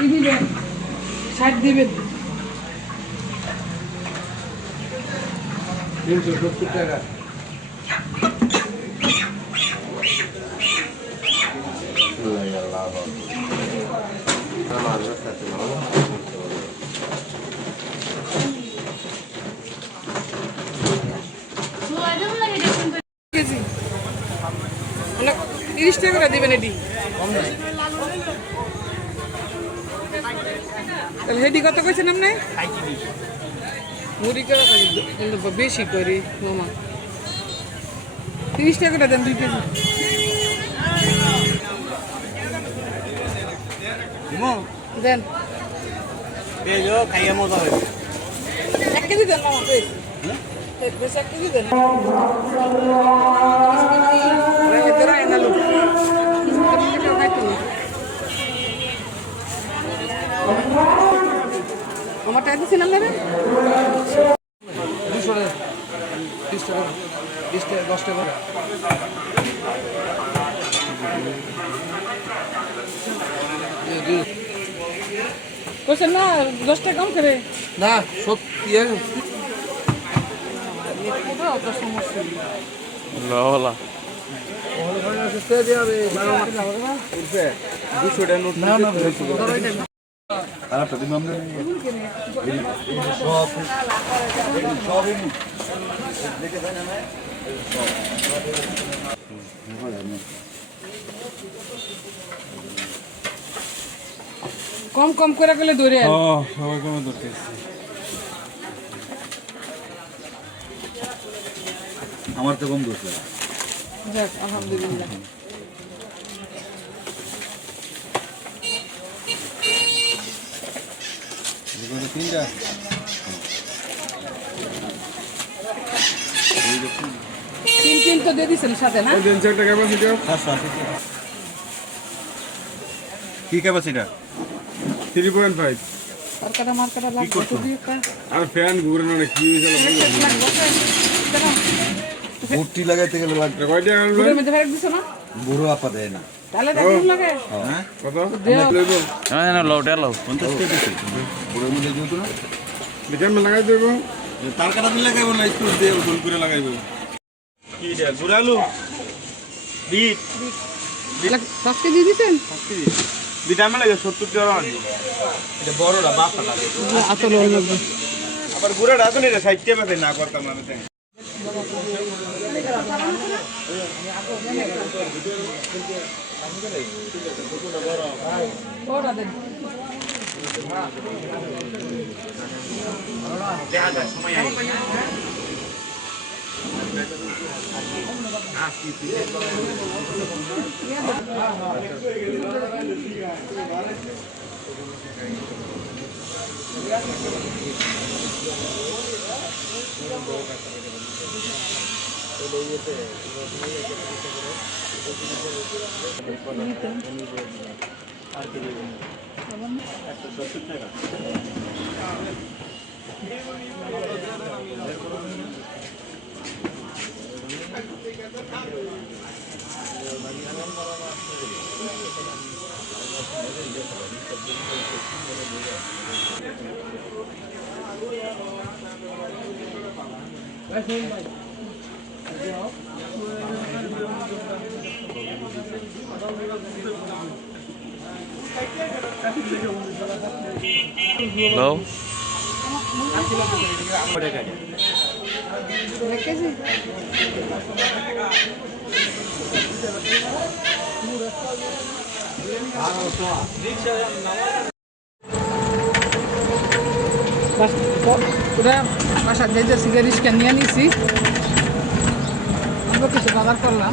কি দিবেন? 60 দিবেন। 370 টাকা। কেজি 30 টাকা করে দিবেন এটি। তাহলে হেডি কত কইছেন আপনি? মুড়ি করে বেশি করি মামা। 30 টাকা করে দেন 2 কেজি। দেন খাইয়া মজা হবে। 1 কেজি দেন মামা বেশ। বেশ 1 কেজি দেন। এতরা এনালু। আমার টাকা দিচ্ছেন আপনারা? 200 টাকা 30 টাকা 20 টাকা 10 টাকা কইছেন না 10 টাকা কম করে? না সত্যি সমস্যা হলা কম কম করে গেলে ধরে সবাই কমে ধরতেছি আমার তো কম দোষ যাক আলহামদুলিল্লাহ। তিনটা তিন তো দিয়ে দিচ্ছেন সাথে না? কি ক্যাপাসিটি 3.5 আর কাটা মার কাটা লাগবে তো দিয়ে কা আর ফ্যান ঘুরানো না কি ভর্তি লাগাইতে গেলে লাগবে কয়টা আনবে ঘুরে মধ্যে ফেরত দিছো না? বুড়ো আপা দেয় না তাহলে দেখুন লাগে হ্যাঁ কত দেও। লইব না লউটা লউ 50 টাকা দিছে বুড়োর মধ্যে যেহেতু না কেমন লাগাই দেব তার কাটা দিলে লাগাইবো না একটু দিয়ে গোল করে লাগাইবো কি এটা গুড়ালু বিট 10 কেজি দিছেন? বিট আমি লাগে 70 টাকা আনি এটা বড়টা বাসাটা আসলে লাগবে আবার গুড়াটা তো এটা 60 টাকা পাতে না করতাম না তাই বড় দেন। দেখা যায় সময় আই লও 1 কেজি বাস পুরা বাসা যাইতে সিগারেট নিয়ে নিছি আমরা কিছু বাজার করলাম।